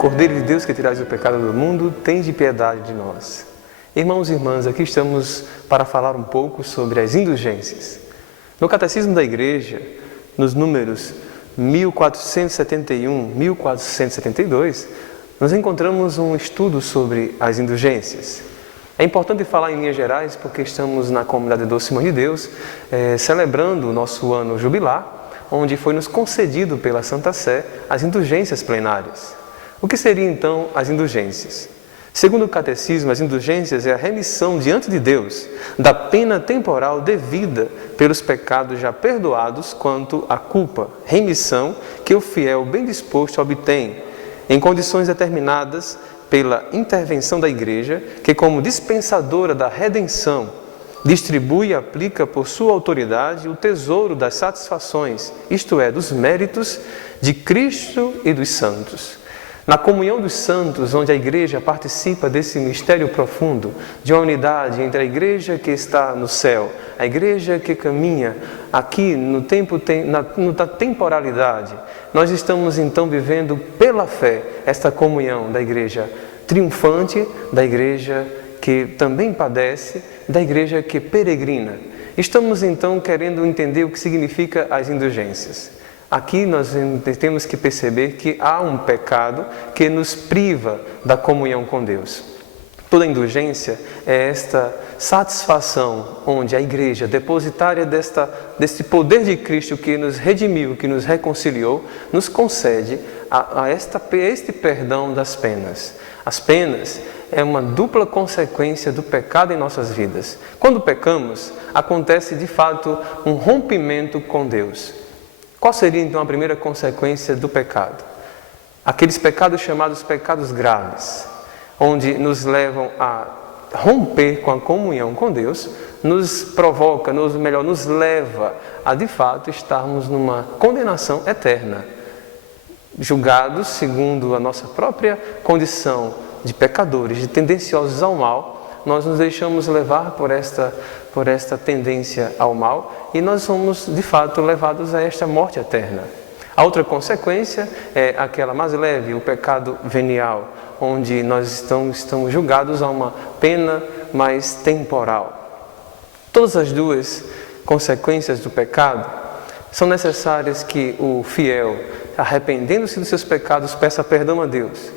Cordeiro de Deus que tirais o pecado do mundo, tende piedade de nós. Irmãos e irmãs, aqui estamos para falar um pouco sobre as indulgências. No Catecismo da Igreja, nos números 1471, 1472, nós encontramos um estudo sobre as indulgências. É importante falar em linhas gerais porque estamos na comunidade Doce Mãe de Deus, celebrando o nosso ano jubilar, onde foi nos concedido pela Santa Sé as indulgências plenárias. O que seriam então as indulgências? Segundo o Catecismo, as indulgências é a remissão diante de Deus da pena temporal devida pelos pecados já perdoados quanto à culpa, remissão que o fiel bem disposto obtém, em condições determinadas pela intervenção da Igreja, que como dispensadora da redenção, distribui e aplica por sua autoridade o tesouro das satisfações, isto é, dos méritos de Cristo e dos santos. Na comunhão dos santos, onde a Igreja participa desse mistério profundo, de uma unidade entre a Igreja que está no céu, a Igreja que caminha aqui no tempo, na temporalidade, nós estamos então vivendo pela fé esta comunhão da Igreja triunfante, da Igreja que também padece, da Igreja que peregrina. Estamos então querendo entender o que significa as indulgências. Aqui nós temos que perceber que há um pecado que nos priva da comunhão com Deus. Toda indulgência é esta satisfação onde a Igreja, depositária deste poder de Cristo que nos redimiu, que nos reconciliou, nos concede este perdão das penas. As penas é uma dupla consequência do pecado em nossas vidas. Quando pecamos, acontece de fato um rompimento com Deus. Qual seria então a primeira consequência do pecado? Aqueles pecados chamados pecados graves, onde nos levam a romper com a comunhão com Deus, nos provoca, nos leva a de fato estarmos numa condenação eterna. Julgados segundo a nossa própria condição de pecadores, de tendenciosos ao mal, nós nos deixamos levar por esta tendência ao mal e nós somos, de fato, levados a esta morte eterna. A outra consequência é aquela mais leve, o pecado venial, onde nós estamos julgados a uma pena mais temporal. Todas as duas consequências do pecado são necessárias que o fiel, arrependendo-se dos seus pecados, peça perdão a Deus.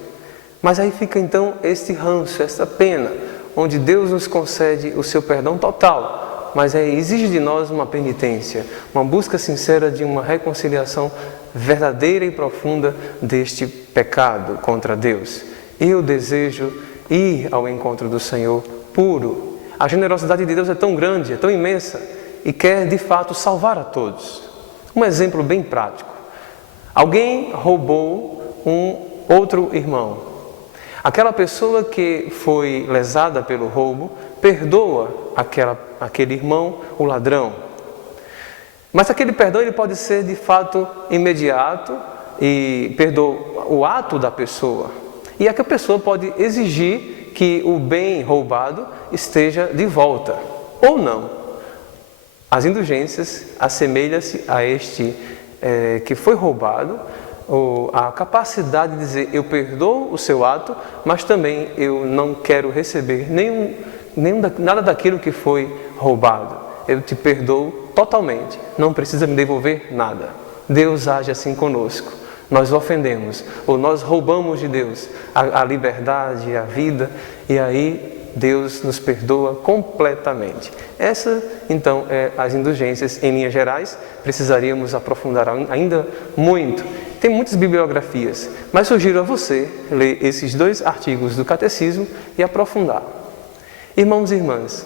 Mas aí fica então este ranço, esta pena, onde Deus nos concede o seu perdão total, mas exige de nós uma penitência, uma busca sincera de uma reconciliação verdadeira e profunda deste pecado contra Deus. Eu desejo ir ao encontro do Senhor puro. A generosidade de Deus é tão grande, é tão imensa e quer de fato salvar a todos. Um exemplo bem prático. Alguém roubou um outro irmão. Aquela pessoa que foi lesada pelo roubo, perdoa aquele irmão, o ladrão. Mas aquele perdão ele pode ser de fato imediato e perdoa o ato da pessoa. E aquela pessoa pode exigir que o bem roubado esteja de volta, ou não. As indulgências assemelham-se a este que foi roubado, a capacidade de dizer, eu perdoo o seu ato, mas também eu não quero receber nada daquilo que foi roubado. Eu te perdoo totalmente, não precisa me devolver nada. Deus age assim conosco. Nós ofendemos, ou nós roubamos de Deus a liberdade, a vida, e aí Deus nos perdoa completamente. Essa, então, é as indulgências em linhas gerais. Precisaríamos aprofundar ainda muito. Tem muitas bibliografias, mas sugiro a você ler esses 2 artigos do Catecismo e aprofundar. Irmãos e irmãs,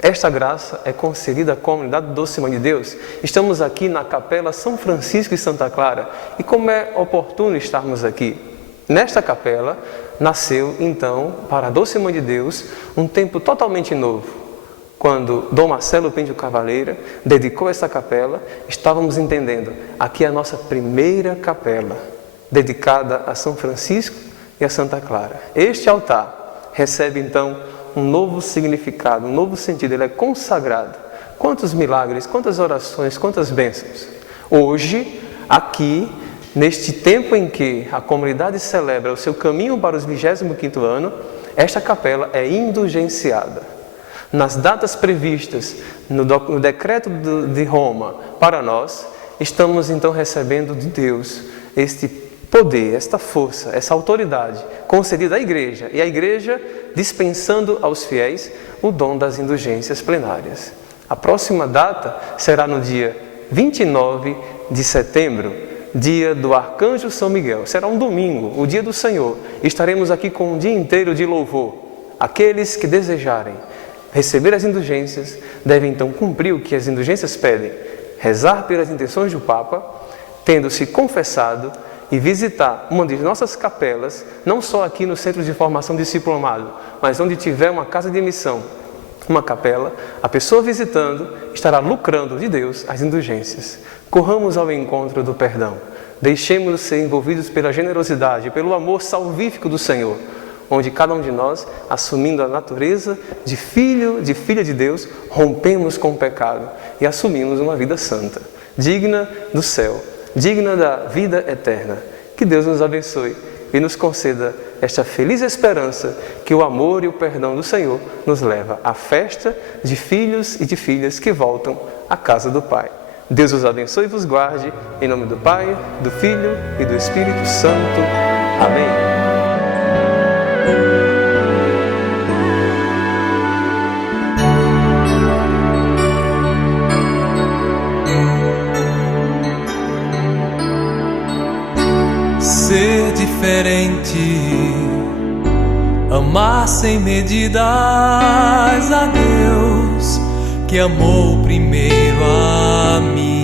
esta graça é concedida à comunidade Doce Mãe de Deus. Estamos aqui na Capela São Francisco e Santa Clara. E como é oportuno estarmos aqui? Nesta capela nasceu, então, para a Doce Mãe de Deus, um tempo totalmente novo. Quando Dom Marcelo Pinto Cavaleira dedicou essa capela, estávamos entendendo, aqui é a nossa primeira capela, dedicada a São Francisco e a Santa Clara. Este altar recebe, então, um novo significado, um novo sentido, ele é consagrado. Quantos milagres, quantas orações, quantas bênçãos. Hoje, aqui, neste tempo em que a comunidade celebra o seu caminho para os 25º ano, esta capela é indulgenciada. Nas datas previstas no decreto de Roma para nós, estamos então recebendo de Deus este poder, esta força, essa autoridade concedida à Igreja, e a Igreja dispensando aos fiéis o dom das indulgências plenárias. A próxima data será no dia 29 de setembro, dia do Arcanjo São Miguel. Será um domingo, o dia do Senhor. Estaremos aqui com um dia inteiro de louvor. Aqueles que desejarem receber as indulgências devem então cumprir o que as indulgências pedem: rezar pelas intenções do Papa, tendo se confessado, e visitar uma de nossas capelas, não só aqui no Centro de Formação Discipulado, mas onde tiver uma casa de missão, uma capela, a pessoa visitando estará lucrando de Deus as indulgências. Corramos ao encontro do perdão. Deixemos-nos ser envolvidos pela generosidade, pelo amor salvífico do Senhor, onde cada um de nós, assumindo a natureza de filho, de filha de Deus, rompemos com o pecado e assumimos uma vida santa, digna do céu, digna da vida eterna. Que Deus nos abençoe e nos conceda esta feliz esperança que o amor e o perdão do Senhor nos leva à festa de filhos e de filhas que voltam à casa do Pai. Deus os abençoe e vos guarde, em nome do Pai, do Filho e do Espírito Santo. Amém. Ser diferente, amar sem medidas a Deus, que amou primeiro a mim.